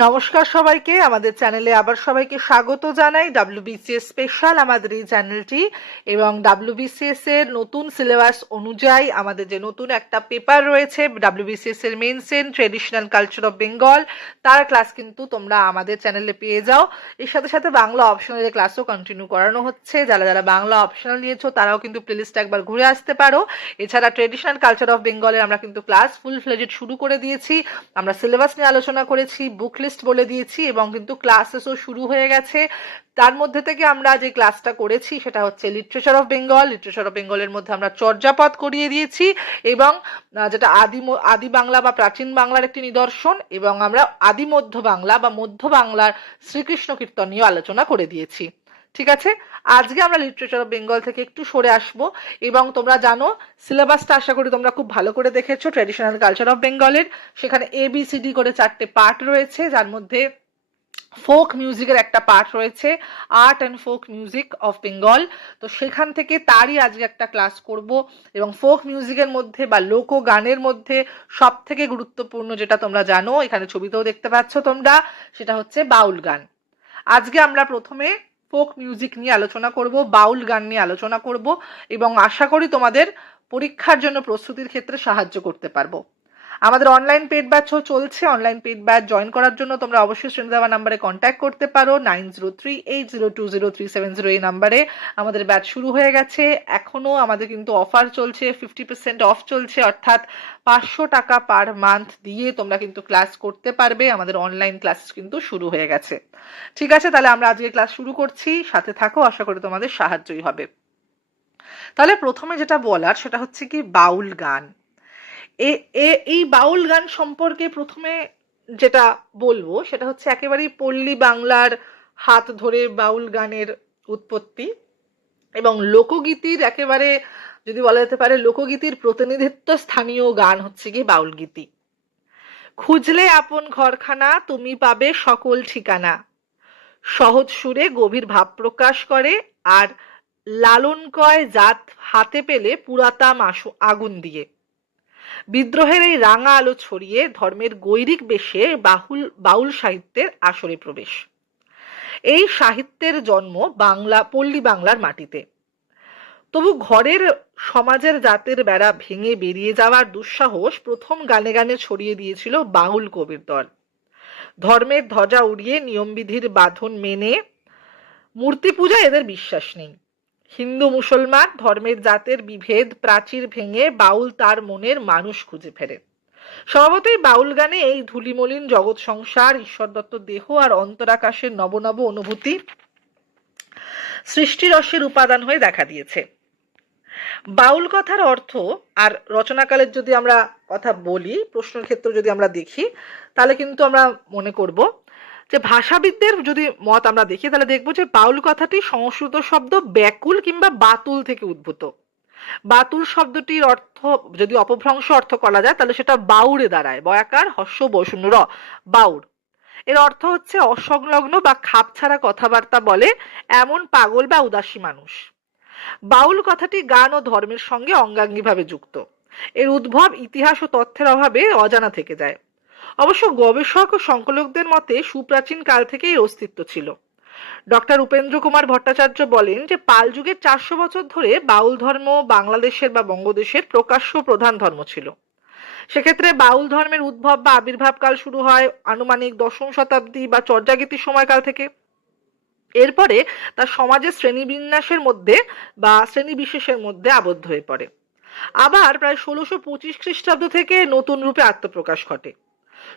নমস্কার সবাইকে, আমাদের চ্যানেলে আবার সবাইকে স্বাগত জানাই। ডাব্লিউবিসিএস স্পেশাল আমাদের এই চ্যানেলটি। এবং ডাব্লিউবিসিএস এর নতুন সিলেবাস অনুযায়ী আমাদের যে নতুন একটা পেপার রয়েছে ডাব্লিউবিসিএস এর মেনসেন ট্রেডিশনাল কালচার অফ বেঙ্গল তার ক্লাস কিন্তু তোমরা আমাদের চ্যানেলে পেয়ে যাও। এর সাথে সাথে বাংলা অপশনালের ক্লাসও কন্টিনিউ করানো হচ্ছে। যারা যারা বাংলা অপশনাল নিয়েছো, তারাও কিন্তু প্লেলিস্টে একবার ঘুরে আসতে পারো। এছাড়া ট্রেডিশনাল কালচার অফ বেঙ্গলের আমরা কিন্তু ক্লাস ফুল ফ্লেজেড শুরু করে দিয়েছি। আমরা সিলেবাস নিয়ে আলোচনা করেছি বুক লিস্ট বলে দিয়েছি এবং কিন্তু ক্লাসেসও শুরু হয়ে গেছে। তার মধ্যে থেকে আমরা যে ক্লাসটা করেছি সেটা হচ্ছে literature of Bengal literature of বেঙ্গলের মধ্যে আমরা চর্যাপদ করিয়ে দিয়েছি এবং যেটা আদি আদি বাংলা বা প্রাচীন বাংলার একটি নিদর্শন এবং আমরা আদি মধ্য বাংলা বা মধ্য বাংলার শ্রীকৃষ্ণ কীর্তন নিয়ে আলোচনা করে দিয়েছি। ঠিক আছে? আজকে আমরা লিটারেচার অফ বেঙ্গল থেকে একটু সরে আসব এবং তোমরা জানো সিলেবাসটা আশা করি তোমরা খুব ভালো করে দেখেছ ট্র্যাডিশনাল কালচার অফ বেঙ্গলের সেখানে এ বি সি ডি করে চারটে পার্ট রয়েছে, যার মধ্যে ফোক মিউজিকের একটা পার্ট রয়েছে art and folk music of Bengal তো সেখান থেকে তারই আজকে একটা ক্লাস করব এবং ফোক মিউজিকের মধ্যে বা লোক গানের মধ্যে সব থেকে গুরুত্বপূর্ণ যেটা তোমরা জানো, এখানে ছবিতেও দেখতে পাচ্ছ তোমরা, সেটা হচ্ছে বাউল গান। আজকে আমরা প্রথমে ফোক মিউজিক নিয়ে আলোচনা করব, বাউল গান নিয়ে আলোচনা করব এবং আশা করি তোমাদের পরীক্ষার জন্য প্রস্তুতির ক্ষেত্রে সাহায্য করতে পারব। আমাদের অনলাইন পেড ব্যাচও চলছে। অনলাইন পেড ব্যাচ জয়েন করার জন্য তোমরা অবশ্যই শ্রেণি দেওয়া নাম্বারে কন্ট্যাক্ট করতে পারো। Nine zero three eight zero two zero three seven zero এই নাম্বারে আমাদের ব্যাচ শুরু হয়ে গেছে। এখনও আমাদের কিন্তু অফার চলছে ফিফটি পার্সেন্ট অফ চলছে, অর্থাৎ পাঁচশো টাকা পার মান্থ দিয়ে তোমরা কিন্তু ক্লাস করতে পারবে। আমাদের অনলাইন ক্লাস কিন্তু শুরু হয়ে গেছে। ঠিক আছে, তাহলে আমরা আজকে ক্লাস শুরু করছি। সাথে থাকো, আশা করি তোমাদের সাহায্যই হবে। তাহলে প্রথমে যেটা বলার, সেটা হচ্ছে কি, বাউল গান। এই বাউল গান সম্পর্কে প্রথমে যেটা বলব, সেটা হচ্ছে একেবারেই পল্লী বাংলার হাত ধরে বাউল গানের উৎপত্তি এবং লোকগীতির একেবারে, যদি বলা যেতে পারে, লোকগীতির প্রতিনিধিত্ব স্থানীয় গান হচ্ছে কি বাউল গীতি খুঁজলে আপন ঘরখানা, তুমি পাবে সকল ঠিকানা। সহজ সুরে গভীর ভাব প্রকাশ করে আর লালন কয় জাত হাতে পেলে পুরাতাম আগুন দিয়ে। বিদ্রোহের এই রাঙা আলো ছড়িয়ে ধর্মের গৈরিক বেশে বাহুল, বাউল সাহিত্যের আসরে প্রবেশ। এই সাহিত্যের জন্ম বাংলা, পল্লী বাংলার মাটিতে। তবু ঘরের সমাজের জাতের বেড়া ভেঙে বেরিয়ে যাওয়ার দুঃসাহস প্রথম গানে গানে ছড়িয়ে দিয়েছিল বাউল কবির দল। ধর্মের ধ্বজা উড়িয়ে নিয়মবিধির বাঁধন মেনে মূর্তি পূজা এদের বিশ্বাস নেই। হিন্দু মুসলমান ধর্মের জাতের বিভেদ প্রাচীর ভেঙে বাউল তার মনের মানুষ খুঁজে ফেরে। স্বভাবতই বাউল গানে এই ধুলিমলিন জগৎ সংসার, ঈশ্বর দত্ত দেহ আর অন্তরাকাশের নবনব অনুভূতি সৃষ্টিরসের উপাদান হয়ে দেখা দিয়েছে। বাউল কথার অর্থ, আর রচনাকালের যদি আমরা কথা বলি প্রশ্নের ক্ষেত্রে যদি আমরা দেখি, তাহলে কিন্তু আমরা মনে করব যে ভাষাবিদদের যদি মত আমরা দেখি, তাহলে দেখব যে বাউল কথাটি সংস্কৃত শব্দ ব্যাকুল কিংবা বাতুল থেকে উদ্ভূত। বাতুল শব্দটির অর্থ, যদি অপভ্রংশ অর্থ করা যায়, তাহলে সেটা বাউরে দাঁড়ায়। বয়াকার হস্য বসুন র বাউর এর অর্থ হচ্ছে অসংলগ্ন বা খাপ ছাড়া কথাবার্তা বলে এমন পাগল বা উদাসী মানুষ। বাউল কথাটি গান ও ধর্মের সঙ্গে অঙ্গাঙ্গিভাবে যুক্ত। এর উদ্ভব ইতিহাস ও তথ্যের অভাবে অজানা থেকে যায়। অবশ্য গবেষক ও সংকলকদের মতে সুপ্রাচীন কাল থেকে এর অস্তিত্ব ছিল। ডক্টর উপেন্দ্র কুমার ভট্টাচার্য বলেন যে পাল যুগের চারশো বছর ধরে বাউল ধর্ম বাংলাদেশের বা বঙ্গদেশের প্রকাশ্য প্রধান ধর্ম ছিল। সেক্ষেত্রে বাউল ধর্মের উদ্ভব বা আবির্ভাব কাল শুরু হয় আনুমানিক দশম শতাব্দী বা চর্যাগীতির সময়কাল থেকে। এরপরে তার সমাজের শ্রেণীবিন্যাসের মধ্যে বা শ্রেণি বিশেষের মধ্যে আবদ্ধ হয়ে পড়ে। আবার প্রায় ষোলোশো পঁচিশ খ্রিস্টাব্দ থেকে নতুন রূপে আত্মপ্রকাশ ঘটে।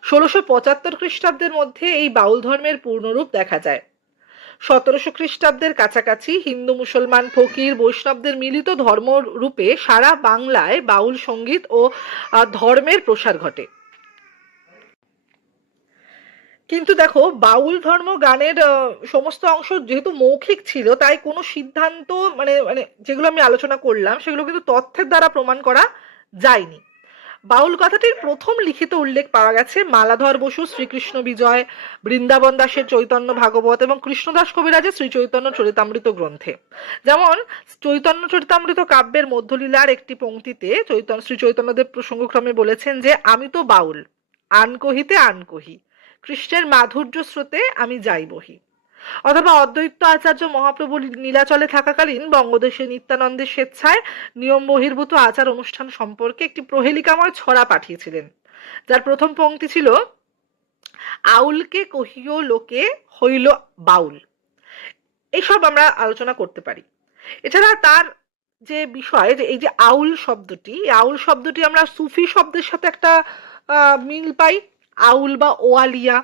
ষোলোশো পঁচাত্তর খ্রিস্টাব্দের মধ্যে এই বাউল ধর্মের পূর্ণরূপ দেখা যায়। সতেরোশো খ্রিস্টাব্দের কাছাকাছি হিন্দু, মুসলমান, ফকির, বৈষ্ণবদের মিলিত ধর্ম রূপে সারা বাংলায় বাউল সংগীত ও ধর্মের প্রসার ঘটে। কিন্তু দেখো, বাউল ধর্ম গানের সমস্ত অংশ যেহেতু মৌখিক ছিল, তাই কোনো সিদ্ধান্ত মানে মানে যেগুলো আমি আলোচনা করলাম, সেগুলো কিন্তু তথ্যের দ্বারা প্রমাণ করা যায়নি। বাউল কথাটির প্রথম লিখিত উল্লেখ পাওয়া গেছে মালাধর বসু, শ্রীকৃষ্ণ বিজয়, বৃন্দাবন দাসের চৈতন্য ভাগবত এবং কৃষ্ণদাস কবিরাজের শ্রী চৈতন্য চরিতামৃত গ্রন্থে। যেমন, চৈতন্য চরিতামৃত কাব্যের মধ্যলীলার একটি পংক্তিতে চৈতন্য, শ্রী চৈতন্যদেব প্রসঙ্গক্রমে বলেছেন যে, আমি তো বাউল, আন কহিতে আন কহি, কৃষ্ণের মাধুর্য স্রোতে আমি যাই বহি। অথবা অদ্বৈত আচার্য মহাপ্রভু নীলাচলে থাকাকালীন বঙ্গদেশে নিত্যানন্দের স্বেচ্ছায় নিয়ম বহির্ভূত আচার অনুষ্ঠান সম্পর্কে একটি প্রহেলিকাময় ছড়া পাঠিয়েছিলেন। যার প্রথম পংক্তি ছিল, আউলকে কহিও লোকে হইল বাউল। এইসব আমরা আলোচনা করতে পারি। এছাড়া তার যে বিষয়, যে এই যে আউল শব্দটি আউল শব্দটি আমরা সুফি শব্দের সাথে একটা মিল পাই। আউল বা ওয়ালিয়া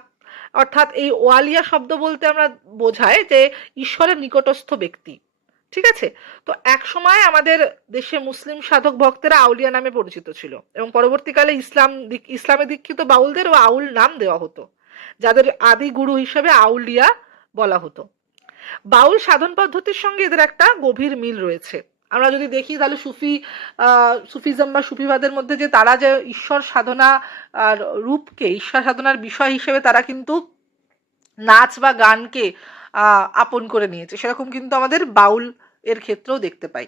অর্থাৎ এই ওয়ালিয়া শব্দ বলতে আমরা বোঝাই যে ঈশ্বরের নিকটস্থ ব্যক্তি, ঠিক আছে? তো এক সময় আমাদের দেশে মুসলিম সাধক ভক্তেরা আউলিয়া নামে পরিচিত ছিল এবং পরবর্তীকালে ইসলাম ইসলামে দীক্ষিত বাউলদেরও আউল নাম দেওয়া হতো, যাদের আদি গুরু হিসেবে আউলিয়া বলা হতো। বাউল সাধন পদ্ধতির সঙ্গে এদের একটা গভীর মিল রয়েছে। আমরা যদি দেখি তাহলে সুফি সুফিজম বা সুফিবাদের মধ্যে যে তারা যে ঈশ্বর সাধনা রূপকে, ঈশ্বর সাধনার বিষয় হিসেবে তারা কিন্তু নাচ বা গানকে আপন করে নিয়েছে। সেরকম কিন্তু আমাদের বাউল এর ক্ষেত্রেও দেখতে পাই।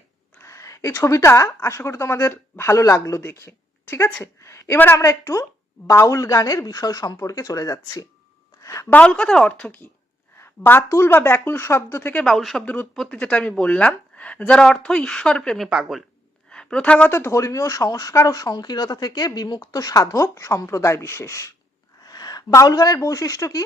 এই ছবিটা আশা করি তোমাদের ভালো লাগল দেখে, ঠিক আছে? এবার আমরা একটু বাউল গানের বিষয় সম্পর্কে চলে যাচ্ছি। বাউল কথার অর্থ কি? বাতুল বা ব্যাকুল শব্দ থেকে বাউল শব্দের উৎপত্তি যেটা আমি বললাম, যার অর্থ ঈশ্বর প্রেমে পাগল। প্রথাগত ধর্মীয় সংস্কার ও সংকীর্ণতা থেকে বিমুক্ত সাধক সম্প্রদায় বিশেষ। বাউল গানের বৈশিষ্ট্য কি?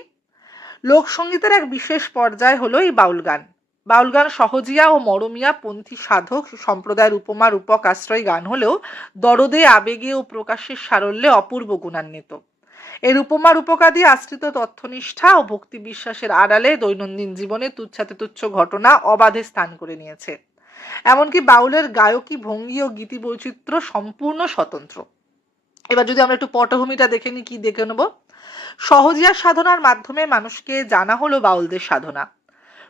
লোকসঙ্গীতের এক বিশেষ পর্যায় হলো এই বাউল গান। বাউল গান সহজিয়া ও মরমিয়া পন্থী সাধক সম্প্রদায়ের উপমা, রূপক, আশ্রয়, গান হলেও দরদে, আবেগে ও প্রকাশের সারল্যে অপূর্ব গুণান্বিত। এর উপমা রূপকাদি আশ্রিত তথ্যনিষ্ঠা ও ভক্তি বিশ্বাসের আড়ালে দৈনন্দিন জীবনে তুচ্ছাতে তুচ্ছ ঘটনা অবাধে স্থান করে নিয়েছে। এমনকি বাউলের গায়কী, ভঙ্গি ও গীতি বৈচিত্র্য সম্পূর্ণ স্বতন্ত্র। এবার যদি আমরা একটু পটভূমিটা দেখে নিই, কি দেখে নেব? সহজিয়া সাধনার মাধ্যমে মানুষকে জানা হলো বাউলদের সাধনা।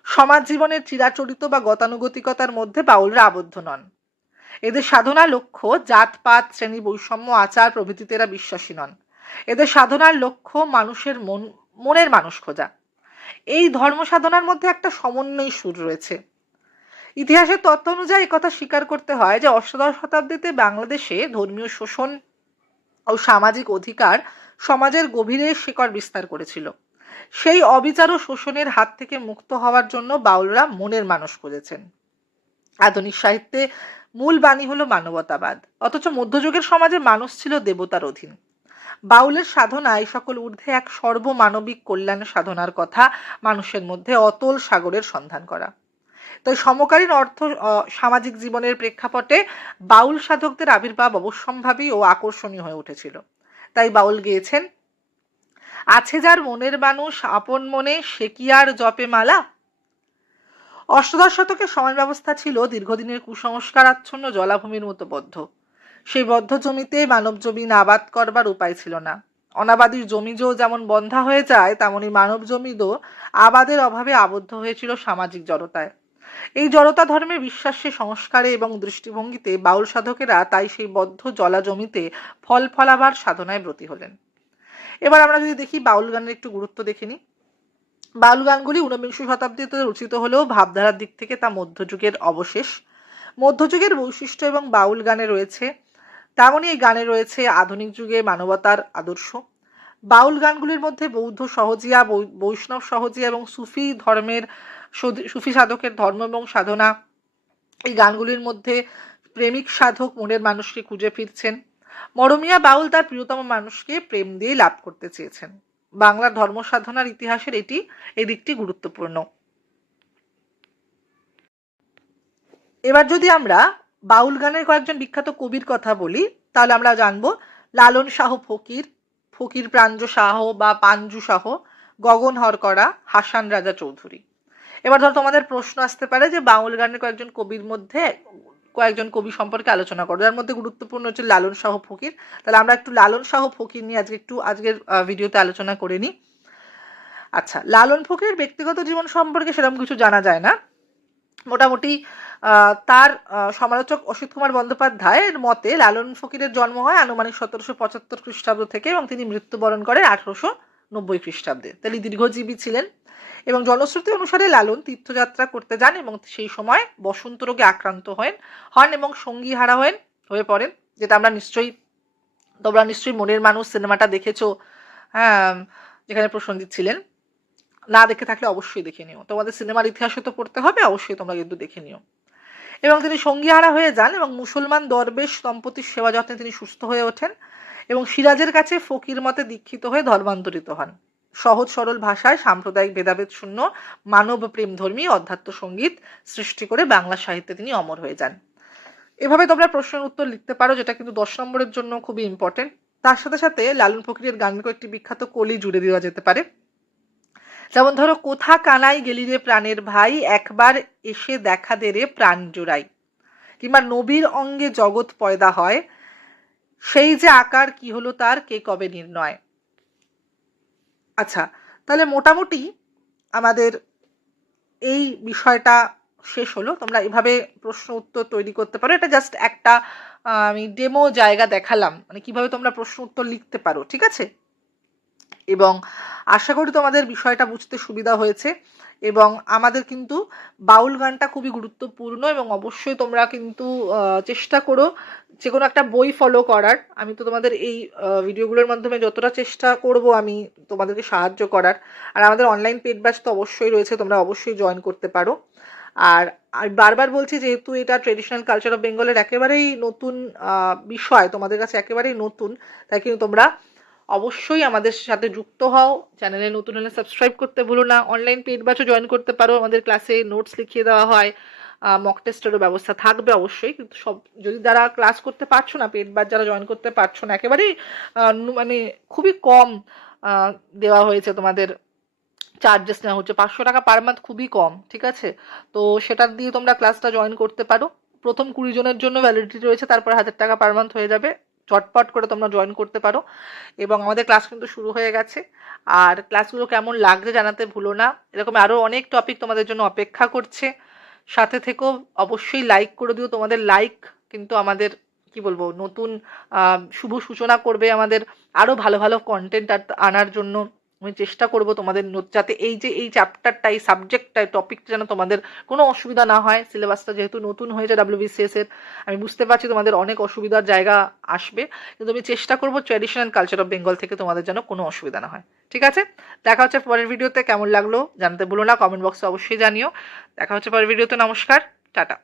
সমাজ জীবনের চিরাচরিত বা গতানুগতিকতার মধ্যে বাউলরা আবদ্ধ নন। এদের সাধনা লক্ষ্য জাতপাত শ্রেণি, বৈষম্য, আচার প্রভৃতিতে এরা বিশ্বাসী নন। এদের সাধনার লক্ষ্য মানুষের মন, মনের মানুষ খোঁজা। এই ধর্ম সাধনার মধ্যে একটা সমন্বয় সুর রয়েছে। ইতিহাসের তথ্য অনুযায়ী কথা স্বীকার করতে হয় যে অষ্টাদশ শতাব্দীতে বাংলাদেশে ধর্মীয় শোষণ ও সামাজিক অধিকার সমাজের গভীরে শিকড় বিস্তার করেছিল। সেই অবিচার ও শোষণের হাত থেকে মুক্ত হওয়ার জন্য বাউলরা মনের মানুষ খুঁজেছেন। আধুনিক সাহিত্যে মূল বাণী হলো মানবতাবাদ, অথচ মধ্যযুগের সমাজে মানুষ ছিল দেবতার অধীন। বাউলের সাধনা এই সকল ঊর্ধ্বে এক সর্বমানবিক কল্যাণ সাধনার কথা মানুষের মধ্যে অতল সাগরের সন্ধান করা। তো সমকালীন অর্থ সামাজিক জীবনের প্রেক্ষাপটে বাউল সাধকদের আবির্ভাব অবশ্যম্ভাবী ও আকর্ষণীয় হয়ে উঠেছিল। তাই বাউল গেয়েছেন, আছে যার মনের মানুষ, আপন মনে, সে কি আর জপে মালা? অষ্টাদশ শতকে সমাজ ব্যবস্থা ছিল দীর্ঘদিনের কুসংস্কার আচ্ছন্ন জলাভূমির মতো বদ্ধ। সেই বদ্ধ জমিতে মানব জমি আবাদ করবার উপায় ছিল না। অনাবাদীর জমিজও যেমন বন্ধা হয়ে যায়, তেমনি মানব জমিদও আবাদের অভাবে আবদ্ধ হয়েছিল সামাজিক জড়তায়। এই জড়তা ধর্মে বিশ্বাসে, সংস্কারে এবং দৃষ্টিভঙ্গিতে বাউল সাধকেরা তাই সেই বদ্ধ জলা জমিতে ফল ফলাবার সাধনায় ব্রতী হলেন। এবার আমরা যদি দেখি বাউল গানের একটু গুরুত্ব দেখে বাউল গানগুলি ঊনবিংশ শতাব্দীতে রচিত হলেও ভাবধারার দিক থেকে তা মধ্যযুগের অবশেষ। মধ্যযুগের বৈশিষ্ট্য এবং বাউল গানে রয়েছে তেমনই এই গানে রয়েছে আধুনিক যুগে মানবতার আদর্শ। বাউল গানগুলির মধ্যে বৌদ্ধ সহজিয়া বৈষ্ণব সহজিয়া এবং সুফি ধর্মের সুফি সাধকের ধর্ম এবং সাধনা এই গানগুলির মধ্যে প্রেমিক সাধক মনের মানুষকে খুঁজে ফিরছেন। মরমিয়া বাউল তার প্রিয়তম মানুষকে প্রেম দিয়ে লাভ করতে চেয়েছেন। বাংলার ধর্ম সাধনার ইতিহাসের এটি, এদিকটি গুরুত্বপূর্ণ। এবার যদি আমরা বাউল গানের কয়েকজন বিখ্যাত কবির কথা বলি, তাহলে আমরা জানব লালন শাহ ফকির ফকির প্রাঞ্জ শাহ বা পাঞ্জু শাহ, গগন হরকরা, হাসান রাজা চৌধুরী। এবার ধর তোমাদের প্রশ্ন আসতে পারে যে বাউল গানের কয়েকজন কবির মধ্যে কয়েকজন কবি সম্পর্কে আলোচনা করো, যার মধ্যে গুরুত্বপূর্ণ হচ্ছে লালন শাহ ফকির। তাহলে আমরা একটু লালন শাহ ফকির নিয়ে আজকে একটু আজকের ভিডিওতে আলোচনা করে নিই। আচ্ছা লালন ফকিরের ব্যক্তিগত জীবন সম্পর্কে সেরকম কিছু জানা যায় না। মোটামুটি তার সমালোচক অসিত কুমার বন্দ্যোপাধ্যায়ের মতে লালন ফকিরের জন্ম হয় আনুমানিক সতেরোশো পঁচাত্তর খ্রিস্টাব্দ থেকে এবং তিনি মৃত্যুবরণ করেন আঠারোশো নব্বই খ্রিস্টাব্দে। তিনি দীর্ঘজীবী ছিলেন এবং জনশ্রুতি অনুসারে লালন তীর্থযাত্রা করতে যান এবং সেই সময় বসন্ত রোগে আক্রান্ত হন হন এবং সঙ্গী হারা হন হয়ে পড়েন, যেটা আমরা নিশ্চয়ই, তোমরা নিশ্চয়ই মনের মানুষ, সিনেমাটা দেখেছ হ্যাঁ যেখানে প্রসেনজিৎ ছিলেন। না দেখে থাকলে অবশ্যই দেখে নিও। তোমাদের সিনেমার ইতিহাসও তো পড়তে হবে, অবশ্যই তোমরা কিন্তু দেখে নিও। এবং তিনি সঙ্গীহারা হয়ে যান এবং মুসলমান দরবেশ দম্পতির সেবা যত্নে তিনি সুস্থ হয়ে ওঠেন এবং সিরাজের কাছে ফকির মতে দীক্ষিত হয়ে ধর্মান্তরিত হন। সহজ সরল ভাষায় সাম্প্রদায়িক ভেদাভেদ শূন্য, মানব প্রেমধর্মী অধ্যাত্ম সংগীত সৃষ্টি করে বাংলা সাহিত্যে তিনি অমর হয়ে যান। এভাবে তোমরা প্রশ্নের উত্তর লিখতে পারো, যেটা কিন্তু দশ নম্বরের জন্য খুবই ইম্পর্টেন্ট তার সাথে সাথে লালন ফকিরের গানকেও একটি বিখ্যাত কলি জুড়ে দেওয়া যেতে পারে। যেমন ধরো, কোথা কানাই গেলি রে প্রাণের ভাই, একবার এসে দেখা দে রে প্রাণ জোড়াই। কিংবা নবীর অঙ্গে জগৎ পয়দা হয়, সেই যে আকার কি হলো তার, কে কবে নির্ণয়? আচ্ছা তাহলে মোটামুটি আমাদের এই বিষয়টা শেষ হলো। তোমরা এভাবে প্রশ্ন উত্তর তৈরি করতে পারো। এটা জাস্ট একটা আমি ডেমো জায়গা দেখালাম। মানে কীভাবে তোমরা প্রশ্ন উত্তর লিখতে পারো, ঠিক আছে? এবং আশা করি তোমাদের বিষয়টা বুঝতে সুবিধা হয়েছে এবং আমাদের কিন্তু বাউল গানটা খুবই গুরুত্বপূর্ণ এবং অবশ্যই তোমরা কিন্তু চেষ্টা করো যে কোনো একটা বই ফলো করার। আমি তো তোমাদের এই ভিডিওগুলোর মাধ্যমে যতটা চেষ্টা করব আমি তোমাদেরকে সাহায্য করার। আর আমাদের অনলাইন পেড ব্যাচ তো অবশ্যই রয়েছে, তোমরা অবশ্যই জয়েন করতে পারো। আর বারবার বলছি যেহেতু এটা ট্রেডিশনাল কালচার অফ বেঙ্গলের একেবারেই নতুন বিষয়, তোমাদের কাছে একেবারেই নতুন, তাই কিন্তু তোমরা অবশ্যই আমাদের সাথে যুক্ত হও। চ্যানেলে নতুন হলে সাবস্ক্রাইব করতে ভুলো না। অনলাইন পেড ব্যাচও জয়েন করতে পারো। আমাদের ক্লাসে নোটস লিখিয়ে দেওয়া হয়। মক টেস্টেরও ব্যবস্থা থাকবে অবশ্যই। কিন্তু সব, যদি যারা ক্লাস করতে পারছ না পেড ব্যাচ যারা জয়েন করতে পারছ না, একেবারেই মানে খুবই কম দেওয়া হয়েছে তোমাদের চার্জেস নেওয়া হচ্ছে। পাঁচশো টাকা পার মান্থ খুবই কম, ঠিক আছে? তো সেটা দিয়ে তোমরা ক্লাসটা জয়েন করতে পারো। প্রথম কুড়ি জনের জন্য ভ্যালিডিটি রয়েছে, তারপর হাজার টাকা পার মান্থ হয়ে যাবে। চটপট করে তোমরা জয়েন করতে পারো। এবং আমাদের ক্লাস কিন্তু শুরু হয়ে গেছে। আর ক্লাসগুলো কেমন লাগছে জানাতে ভুলো না। এরকম আরও অনেক টপিক তোমাদের জন্য অপেক্ষা করছে। সাথে থেকেও অবশ্যই লাইক করে দিও। তোমাদের লাইক কিন্তু আমাদের, কি বলব, নতুন শুভ সূচনা করবে আমাদের আরও ভালো ভালো কন্টেন্ট আনার জন্য। আমি চেষ্টা করব তোমাদের যাতে এই যে এই চ্যাপ্টারটা এই সাবজেক্টটা এই টপিকটা যেন তোমাদের কোনো অসুবিধা না হয়। সিলেবাসটা যেহেতু নতুন হয়েছে ডাব্লিউবিসিএস এর, আমি বুঝতে পারছি তোমাদের অনেক অসুবিধার জায়গা আসবে। কিন্তু আমি চেষ্টা করব ট্র্যাডিশনাল কালচার অফ বেঙ্গল থেকে তোমাদের যেন কোনো অসুবিধা না হয়। ঠিক আছে? দেখা হচ্ছে পরের ভিডিওতে। কেমন লাগল জানতে ভুলো না। কমেন্ট বক্সে অবশ্যই জানিও। দেখা হচ্ছে পরের ভিডিওতে। নমস্কার। টাটা।